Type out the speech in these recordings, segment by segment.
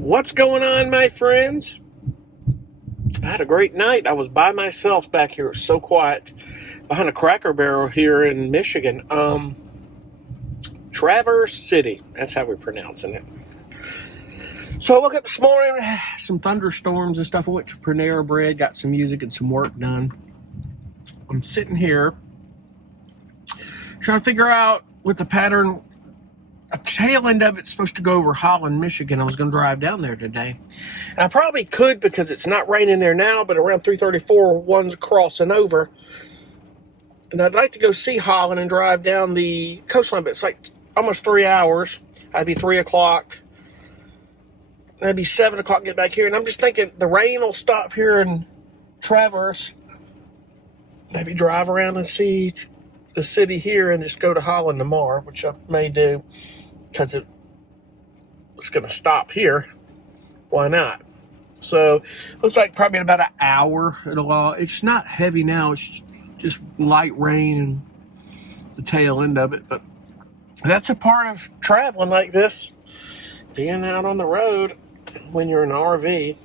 What's going on, my friends? I had a great night. I was by myself back here. It was so quiet behind a Cracker Barrel here in Michigan. Traverse City. That's how we're pronouncing it. So I woke up this morning, some thunderstorms and stuff. I went to Panera Bread, got some music and some work done. I'm sitting here trying to figure out with the pattern. A tail end of it's supposed to go over Holland, Michigan. I was going to drive down there today. And I probably could because it's not raining there now, but around 3:34, one's crossing over. And I'd like to go see Holland and drive down the coastline, but it's like almost 3 hours. I'd be 3 o'clock. That'd be 7 o'clock get back here. And I'm just thinking the rain will stop here in Traverse. Maybe drive around and see the city here and just go to Holland tomorrow, which I may do because it's going to stop here. Why not? So looks like probably in about an hour. It's not heavy now. It's just light rain and the tail end of it. But that's a part of traveling like this, being out on the road when you're in an RV. You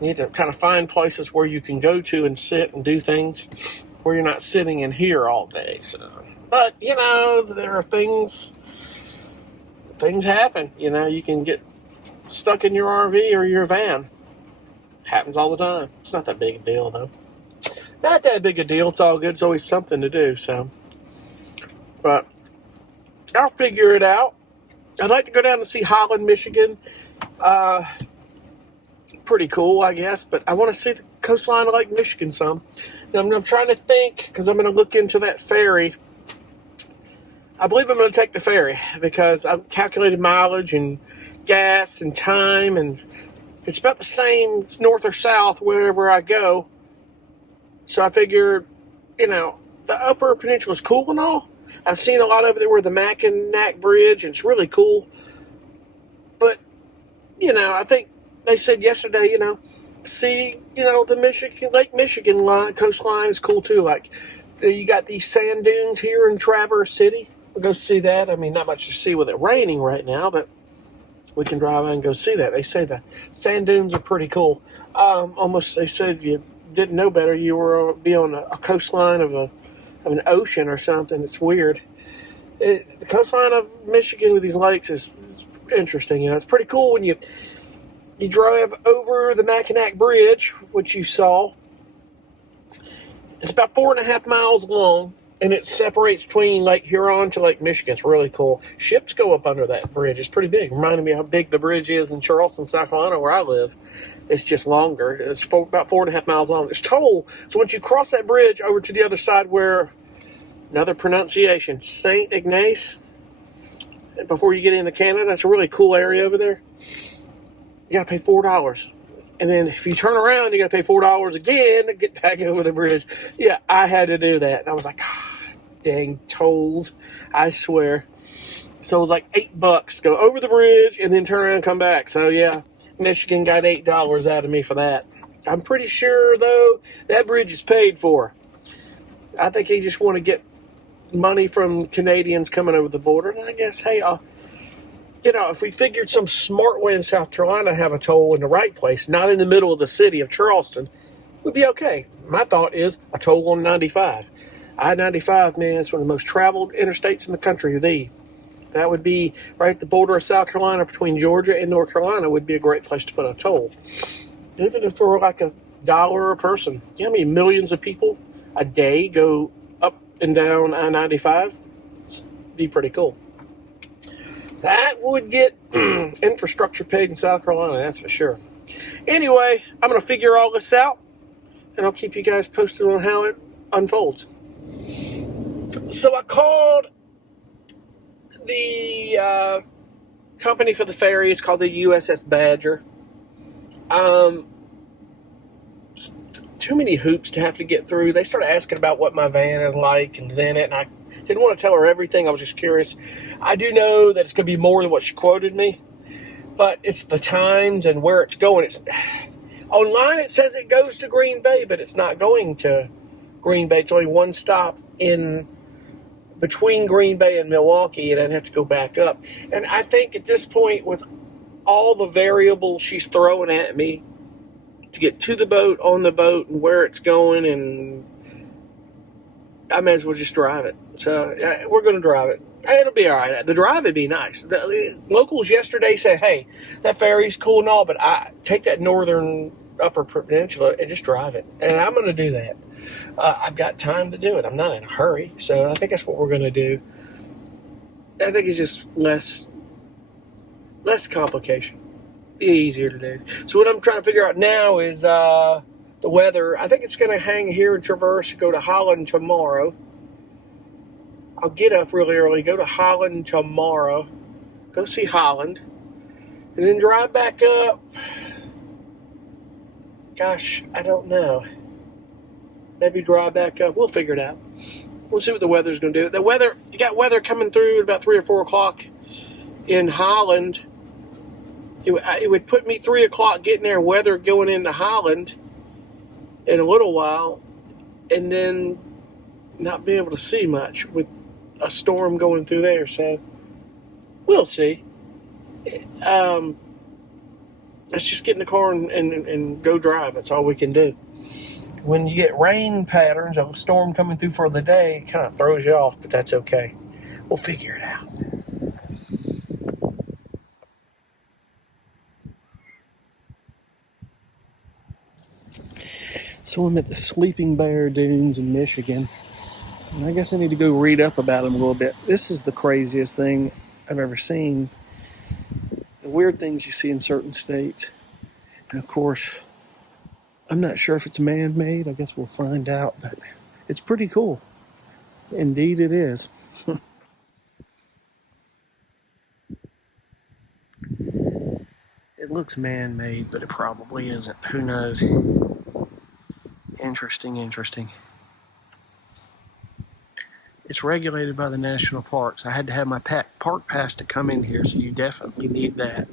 need to kind of find places where you can go to and sit and do things where you're not sitting in here all day. So, but, there are things happen. You can get stuck in your RV or your van. Happens all the time. It's not that big a deal, though. Not that big a deal. It's all good. It's always something to do, so. But I'll figure it out. I'd like to go down to see Holland, Michigan. Pretty cool, I guess, but I want to see the coastline of Lake Michigan some. And I'm trying to think, because I'm going to look into that ferry. I believe I'm going to take the ferry, because I've calculated mileage and gas and time, and it's about the same north or south wherever I go. So I figured, the Upper Peninsula is cool and all. I've seen a lot over there where the Mackinac Bridge, and it's really cool. But, I think they said yesterday, see, the Lake Michigan coastline is cool too. Like, you got these sand dunes here in Traverse City. We'll go see that. I mean, not much to see with it raining right now, but we can drive out and go see that. They say the sand dunes are pretty cool. Almost, they said you didn't know better, you were be on a coastline of an ocean or something. It's weird. The coastline of Michigan with these lakes is interesting. It's pretty cool when you drive over the Mackinac Bridge, which you saw. It's about 4.5 miles long, and it separates between Lake Huron to Lake Michigan. It's really cool. Ships go up under that bridge. It's pretty big. Reminded me how big the bridge is in Charleston, South Carolina, where I live. It's just longer. It's about 4.5 miles long. It's toll. So once you cross that bridge over to the other side where, another pronunciation, St. Ignace, before you get into Canada, it's a really cool area over there. You got to pay $4. And then if you turn around, you got to pay $4 again to get back over the bridge. Yeah, I had to do that. And I was like, dang tolls, I swear. So it was like $8 to go over the bridge and then turn around and come back. So yeah, Michigan got $8 out of me for that. I'm pretty sure, though, that bridge is paid for. I think they just want to get money from Canadians coming over the border. And I guess, hey, if we figured some smart way in South Carolina to have a toll in the right place, not in the middle of the city of Charleston, we'd be okay. My thought is a toll on 95. I-95, man, it's one of the most traveled interstates in the country. That would be right at the border of South Carolina between Georgia and North Carolina would be a great place to put a toll. Even if for like $1 a person. You know how many millions of people a day go up and down I-95? It'd be pretty cool. That would get infrastructure paid in South Carolina, that's for sure. Anyway, I'm going to figure all this out, and I'll keep you guys posted on how it unfolds. So I called the company for the ferry. It's called the USS Badger. Too many hoops to have to get through. They started asking about what my van is like and in it, and I didn't want to tell her everything. I was just curious. I do know that it's going to be more than what she quoted me, but it's the times and where it's going. It's online. It says it goes to Green Bay, but it's not going to Green Bay. It's only one stop in between Green Bay and Milwaukee, and I'd have to go back up. And I think at this point, with all the variables she's throwing at me to get to the boat, on the boat, and where it's going, and I may as well just drive it. So we're going to drive it. It'll be all right. The drive would be nice. The locals yesterday said, hey, that ferry's cool and all, but I take that northern upper peninsula and just drive it. And I'm going to do that. I've got time to do it. I'm not in a hurry. So I think that's what we're going to do. I think it's just less complication. Be easier to do. So what I'm trying to figure out now is the weather. I think it's going to hang here in Traverse, go to Holland tomorrow. I'll get up really early, go to Holland tomorrow, go see Holland, and then drive back up. Gosh, I don't know. Maybe drive back up. We'll figure it out. We'll see what the weather's going to do. The weather, you got weather coming through at about 3 or 4 o'clock in Holland. It would put me 3 o'clock getting there, weather going into Holland in a little while, and then not be able to see much with a storm going through there. So we'll see. Let's just get in the car and go drive. That's all we can do. When you get rain patterns of a storm coming through for the day, it kind of throws you off, but that's okay. We'll figure it out. So I'm at the Sleeping Bear Dunes in Michigan. And I guess I need to go read up about them a little bit. This is the craziest thing I've ever seen. The weird things you see in certain states. And of course, I'm not sure if it's man-made. I guess we'll find out. But it's pretty cool. Indeed it is. It looks man-made, but it probably isn't. Who knows? Interesting. It's regulated by the national parks. I had to have my park pass to come in here, so you definitely need that.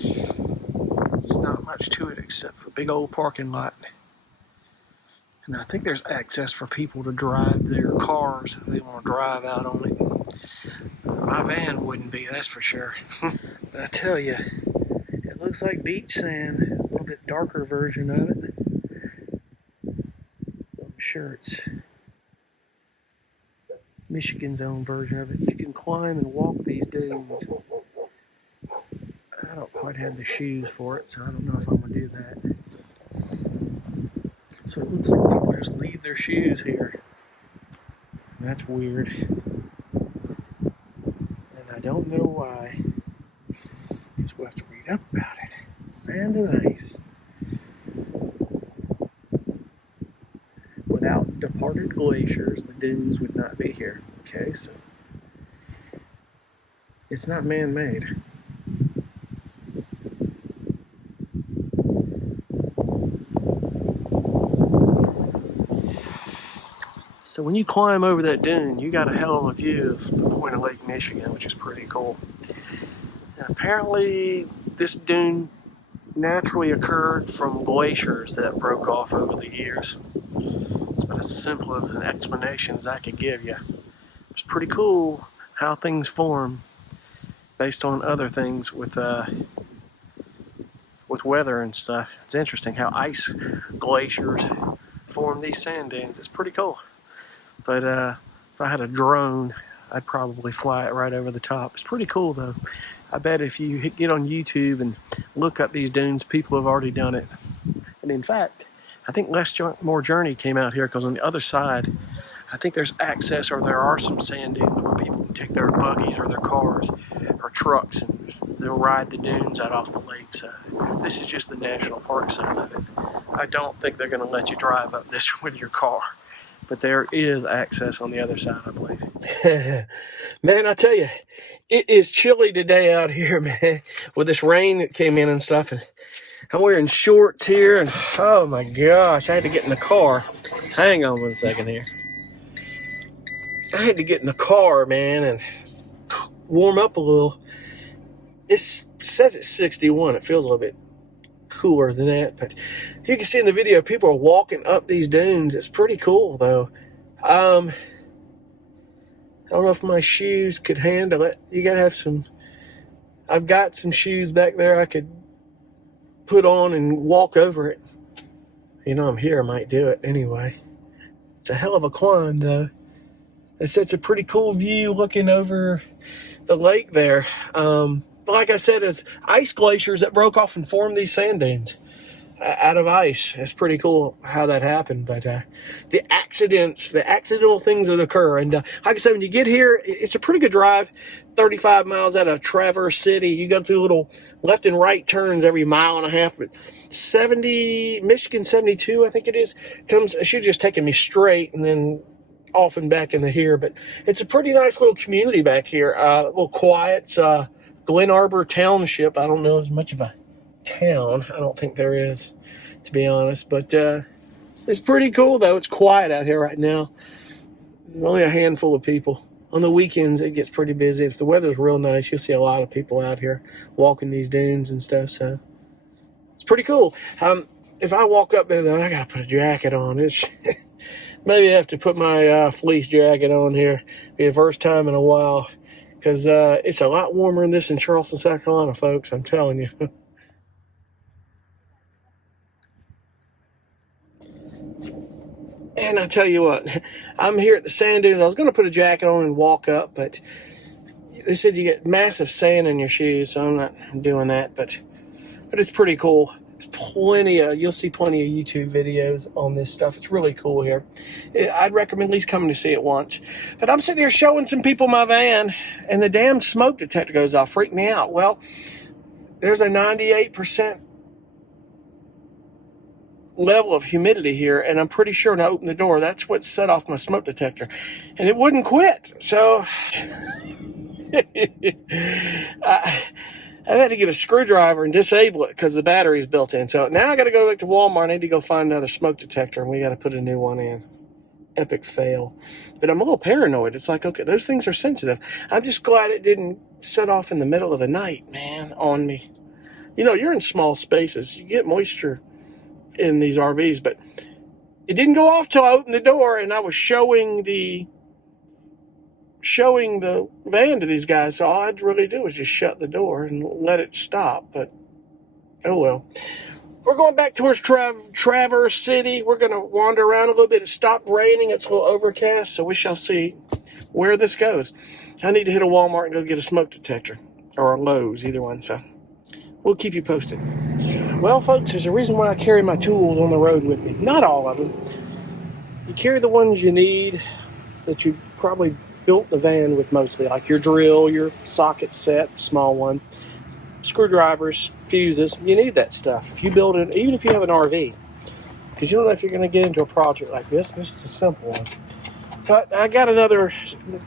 There's not much to it except for a big old parking lot. And I think there's access for people to drive their cars if they want to drive out on it. My van wouldn't be, that's for sure. I tell you, it looks like beach sand, a little bit darker version of it. I'm sure it's Michigan's own version of it. You can climb and walk these dunes. I don't quite have the shoes for it, so I don't know if I'm going to do that. So it looks like people just leave their shoes here. That's weird. And I don't know why. Guess we'll have to read up about it. Sand and ice. Without departed glaciers, the dunes would not be here. Okay, so it's not man-made. So when you climb over that dune, you got a hell of a view of the point of Lake Michigan, which is pretty cool. And apparently this dune naturally occurred from glaciers that broke off over the years. It's about as simple of an explanation as I could give you. It's pretty cool how things form based on other things with weather and stuff. It's interesting how ice glaciers form these sand dunes. It's pretty cool. But if I had a drone, I'd probably fly it right over the top. It's pretty cool though. I bet if you get on YouTube and look up these dunes, people have already done it. And in fact, I think Less More Journey came out here because on the other side, I think there's access, or there are some sand dunes where people can take their buggies or their cars or trucks and they'll ride the dunes out off the lake. So this is just the national park side of it. I don't think they're going to let you drive up this with your car. But there is access on the other side, I believe. Man, I tell you, it is chilly today out here, man, with this rain that came in and stuff. And I'm wearing shorts here, and oh my gosh, I had to get in the car. Hang on 1 second here. I had to get in the car, man, and warm up a little. It says it's 61. It feels a little bit cooler than that, but you can see in the video people are walking up these dunes. It's pretty cool though. I don't know if my shoes could handle it. You gotta have some, I've got some shoes back there I could put on and walk over it. You know, I'm here, I might do it anyway. It's a hell of a climb, though. It's such a pretty cool view looking over the lake there. But like I said, it's ice glaciers that broke off and formed these sand dunes out of ice. It's pretty cool how that happened. But the accidental things that occur. And like I said, when you get here, it's a pretty good drive. 35 miles out of Traverse City. You go through little left and right turns every mile and a half. But Michigan 72, I think it is, it should just taking me straight and then off and back into here. But it's a pretty nice little community back here. A little quiet. It's Glen Arbor Township. I don't know as much of a town. I don't think there is, to be honest. But it's pretty cool, though. It's quiet out here right now. Only a handful of people. On the weekends, it gets pretty busy. If the weather's real nice, you'll see a lot of people out here walking these dunes and stuff. So it's pretty cool. If I walk up there, though, I got to put a jacket on. It's maybe I have to put my fleece jacket on here. Be the first time in a while. Because it's a lot warmer than this in Charleston, South Carolina, folks. I'm telling you. And I tell you what, I'm here at the sand dunes. I was going to put a jacket on and walk up, but they said you get massive sand in your shoes, so I'm not doing that. But it's pretty cool. You'll see plenty of YouTube videos on this stuff. It's really cool here. I'd recommend at least coming to see it once. But I'm sitting here showing some people my van, and the damn smoke detector goes off. Freaked me out. Well, there's a 98% level of humidity here, and I'm pretty sure when I opened the door, that's what set off my smoke detector, and it wouldn't quit. So I had to get a screwdriver and disable it because the battery's built in. So now I got to go back to Walmart. I need to go find another smoke detector, and we got to put a new one in. Epic fail. But I'm a little paranoid. It's like, okay, those things are sensitive. I'm just glad it didn't set off in the middle of the night, man, on me. You know, you're in small spaces. You get moisture in these RVs, but it didn't go off till I opened the door, and I was showing the van to these guys. So all I had to really do was just shut the door and let it stop. But oh well. We're going back towards Traverse City. We're going to wander around a little bit. It stopped raining. It's a little overcast, so we shall see where this goes. I need to hit a Walmart and go get a smoke detector, or a Lowe's, either one. So we'll keep you posted. Well, folks, there's a reason why I carry my tools on the road with me. Not all of them. You carry the ones you need that you probably built the van with mostly, like your drill, your socket set, small one, screwdrivers, fuses. You need that stuff. If you build it, even if you have an RV, because you don't know if you're going to get into a project like this. This is a simple one. But I got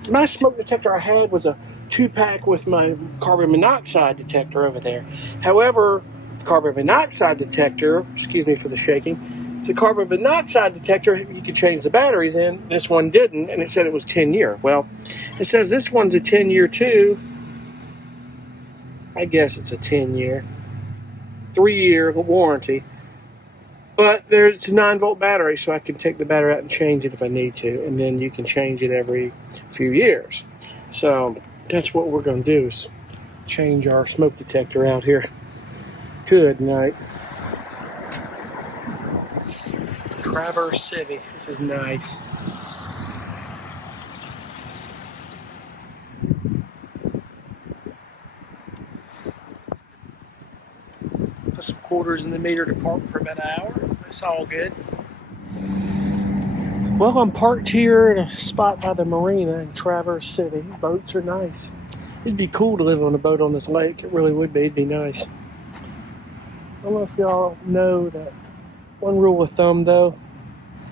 my smoke detector I had was a 2-pack with my carbon monoxide detector over there. However, the carbon monoxide detector, excuse me for the shaking, the carbon monoxide detector, you could change the batteries in. This one didn't, and it said it was 10-year. Well, it says this one's a 10-year too. I guess it's a 10-year. 3-year warranty. But there's a 9-volt battery, so I can take the battery out and change it if I need to. And then you can change it every few years. So that's what we're going to do, is change our smoke detector out here. Good night. Traverse City. This is nice. Put some quarters in the meter to park for about an hour. That's all good. Well, I'm parked here in a spot by the marina in Traverse City. Boats are nice. It'd be cool to live on a boat on this lake. It really would be. It'd be nice. I don't know if y'all know that one rule of thumb, though,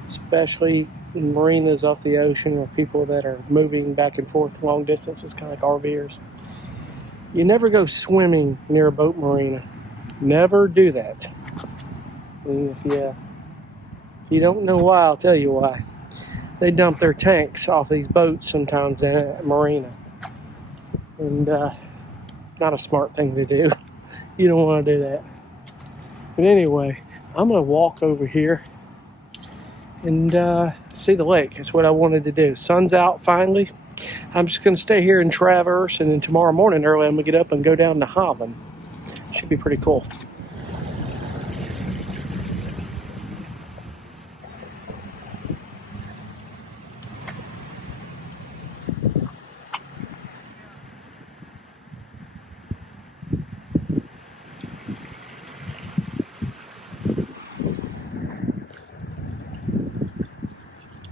especially in marinas off the ocean or people that are moving back and forth long distances, kind of like RVers, you never go swimming near a boat marina. Never do that. And if you don't know why, I'll tell you why. They dump their tanks off these boats sometimes in a marina. And not a smart thing to do. You don't want to do that. But anyway, I'm going to walk over here and see the lake. That's what I wanted to do. Sun's out finally. I'm just going to stay here in Traverse, and then tomorrow morning early I'm going to get up and go down to Holland. Should be pretty cool.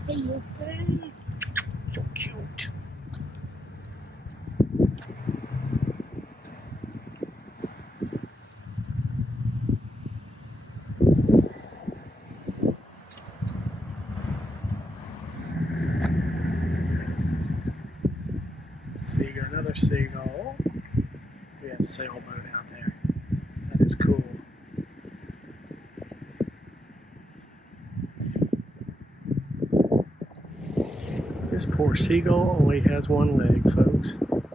Hello, babe. So cute. Seagull, another seagull. We have a sailboat out there. That is cool. This poor seagull only has one leg, folks.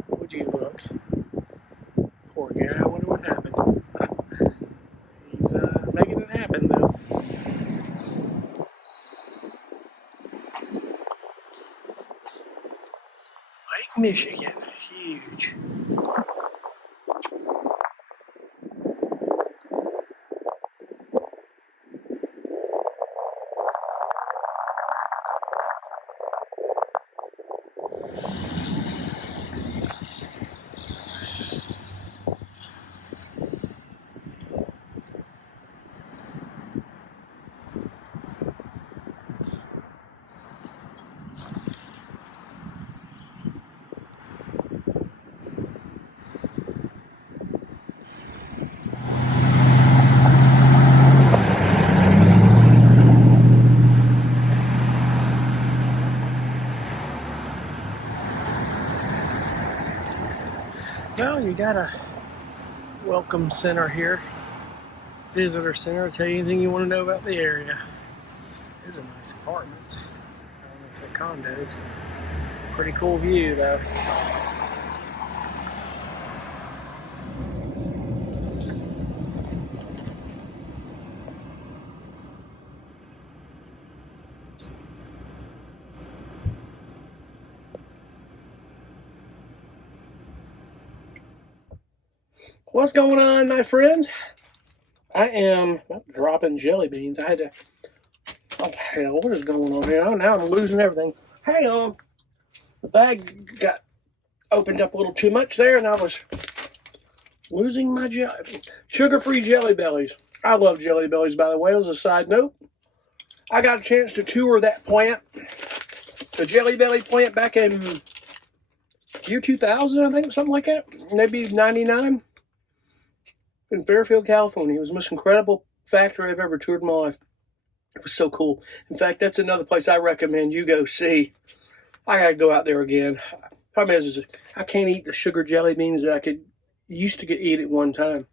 Would you look? Poor guy, I wonder what happened. He's making it happen, though. Lake Michigan, huge. Well, you got a welcome center here, visitor center. Tell you anything you want to know about the area. These are nice apartments. I don't know if they're condos. Pretty cool view, though. What's going on, my friends? I am dropping jelly beans. I had to. Oh hell! What is going on here? Oh, now I'm losing everything. Hang on. The bag got opened up a little too much there, and I was losing my sugar-free Jelly Bellies. I love Jelly Bellies, by the way. As a side note, I got a chance to tour that plant, the Jelly Belly plant, back in year 2000, I think, something like that. Maybe 99. In Fairfield, California. It was the most incredible factory I've ever toured in my life. It was so cool. In fact, that's another place I recommend you go see. I gotta go out there again. Problem is I can't eat the sugar jelly beans that I used to eat at one time.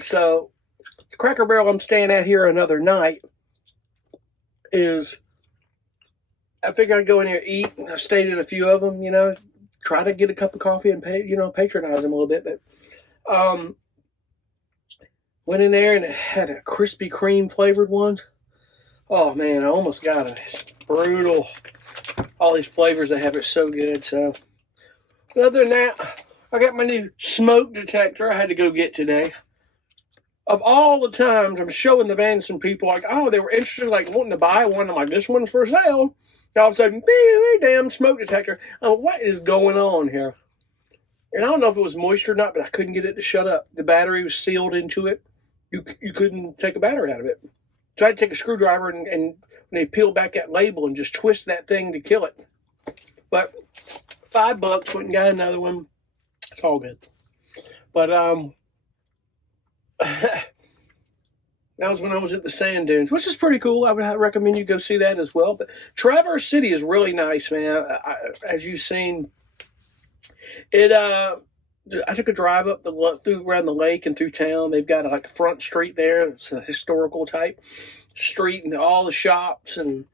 So the Cracker Barrel I'm staying at here another night is, I figured I'd go in there and eat. I've stayed at a few of them, try to get a cup of coffee and patronize them a little bit. But went in there and it had a Krispy Kreme flavored ones. Oh man, I almost got it. It's brutal. All these flavors they have are so good. So, other than that, I got my new smoke detector I had to go get today. Of all the times I'm showing the van to some people, like, oh, they were interested, like wanting to buy one. I'm like, this one's for sale. And all of a sudden, damn smoke detector. What is going on here? And I don't know if it was moisture or not, but I couldn't get it to shut up. The battery was sealed into it. You couldn't take a battery out of it. So I had to take a screwdriver and when they peel back that label and just twist that thing to kill it. But $5, went and got another one. It's all good. But that was when I was at the sand dunes, which is pretty cool. I would recommend you go see that as well. But Traverse City is really nice, man. As you've seen, I took a drive up through around the lake and through town. They've got a front street there. It's a historical type street and all the shops and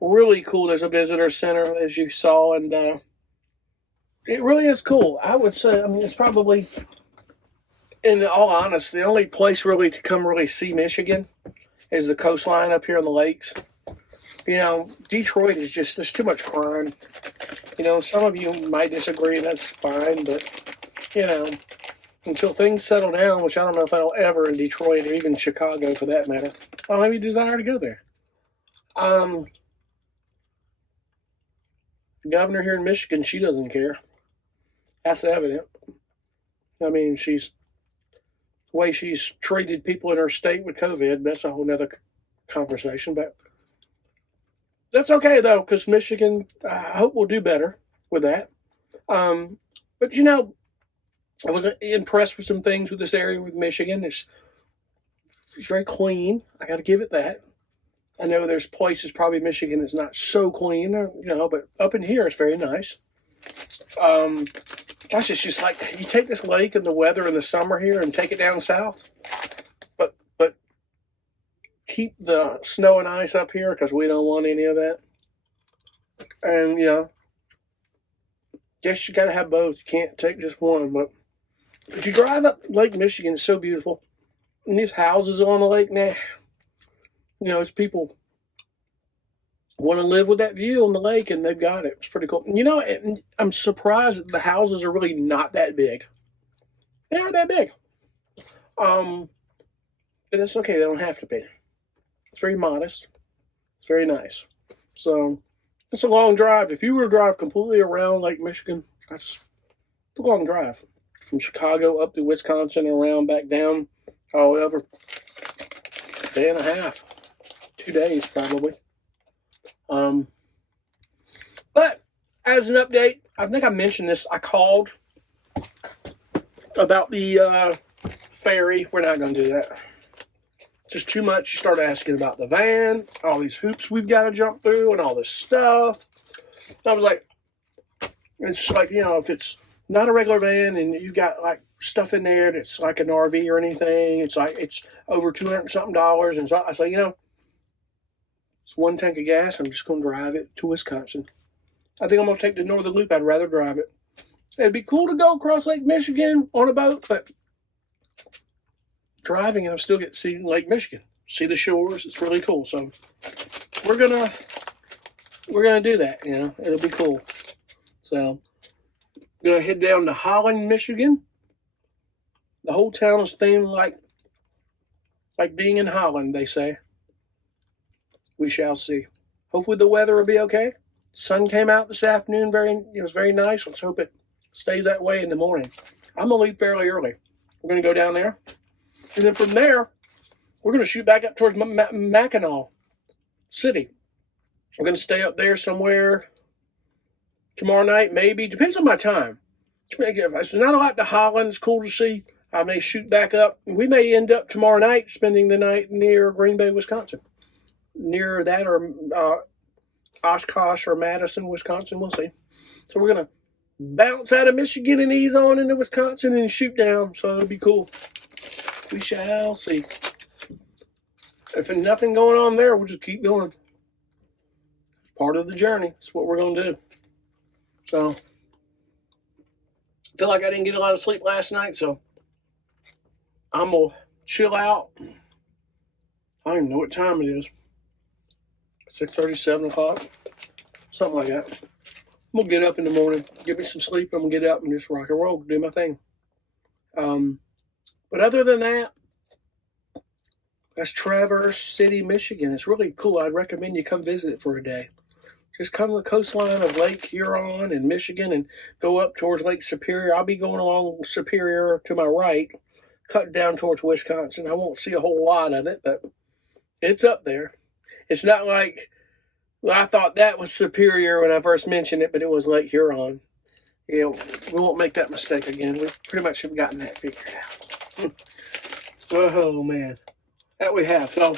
really cool. There's a visitor center, as you saw, and it really is cool. I would say, it's probably, in all honesty, the only place really to come really see Michigan is the coastline up here on the lakes. You know, Detroit is just, there's too much crime. You know, some of you might disagree, and that's fine, but, you know, until things settle down, which I don't know if that'll ever in Detroit or even Chicago for that matter, I don't have any desire to go there. The governor here in Michigan, she doesn't care. That's evident. I mean, the way she's treated people in her state with COVID, that's a whole nother conversation, but that's okay, though, because Michigan, I hope, will do better with that. But, you know, I was impressed with some things with this area with Michigan. It's very clean. I got to give it that. I know there's places probably Michigan that's not so clean, you know, but up in here it's very nice. Gosh, it's just like you take this lake and the weather in the summer here and take it down south, but keep the snow and ice up here because we don't want any of that. And, you know, guess you got to have both. You can't take just one, but you drive up Lake Michigan, it's so beautiful. And these houses on the lake now, you know, it's people want to live with that view on the lake, and they've got it. It's pretty cool. You know, I'm surprised that the houses are really not that big. They aren't that big. But it's okay. They don't have to be. It's very modest. It's very nice. So it's a long drive. If you were to drive completely around Lake Michigan, it's a long drive. From Chicago up to Wisconsin and around back down, however, day and a half, 2 days probably. But as an update, I think I mentioned this. I called about the ferry. We're not going to do that. It's just too much. You start asking about the van, all these hoops we've got to jump through, and all this stuff. I was like, it's just like, you know, if it's not a regular van and you've got like stuff in there that's like an RV or anything, it's like it's over $200 something. And so I say, you know, it's one tank of gas. I'm just going to drive it to Wisconsin. I think I'm going to take the Northern Loop. I'd rather drive it. It'd be cool to go across Lake Michigan on a boat, but driving and I'll still get to see Lake Michigan, see the shores. It's really cool. So we're gonna do that. You know, it'll be cool. So I'm gonna head down to Holland, Michigan. The whole town is themed like being in Holland, they say. We shall see. Hopefully the weather will be okay. Sun came out this afternoon. It was very nice. Let's hope it stays that way in the morning. I'm gonna leave fairly early. We're gonna go down there, and then from there, we're gonna shoot back up towards Mackinac City. We're gonna stay up there somewhere tomorrow night, maybe. Depends on my time. If there's not a lot to Holland, it's cool to see. I may shoot back up. We may end up tomorrow night spending the night near Green Bay, Wisconsin. Near that or Oshkosh or Madison, Wisconsin. We'll see. So we're going to bounce out of Michigan and ease on into Wisconsin and shoot down. So it'll be cool. We shall see. If there's nothing going on there, we'll just keep going. It's part of the journey. It's what we're going to do. So I feel like I didn't get a lot of sleep last night, so I'm going to chill out. I don't even know what time it is. 6:30, 7 o'clock, something like that. I'm going to get up in the morning, get me some sleep. I'm going to get up and just rock and roll, do my thing. But other than that, that's Traverse City, Michigan. It's really cool. I'd recommend you come visit it for a day. Just come to the coastline of Lake Huron in Michigan and go up towards Lake Superior. I'll be going along Superior to my right, cut down towards Wisconsin. I won't see a whole lot of it, but it's up there. It's not like, well, I thought that was Superior when I first mentioned it, but it was Lake Huron. You know, we won't make that mistake again. We pretty much have gotten that figured out. Oh, man. That we have. So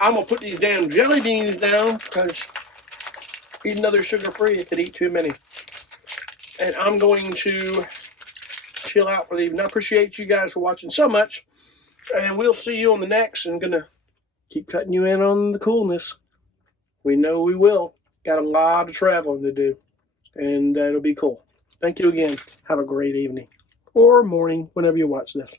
I'm going to put these damn jelly beans down because even though they're sugar-free, I could eat too many. And I'm going to chill out for the evening. I appreciate you guys for watching so much. And we'll see you on the next. I'm going to keep cutting you in on the coolness. We know we will. Got a lot of traveling to do. And it'll be cool. Thank you again. Have a great evening. Or morning, whenever you watch this.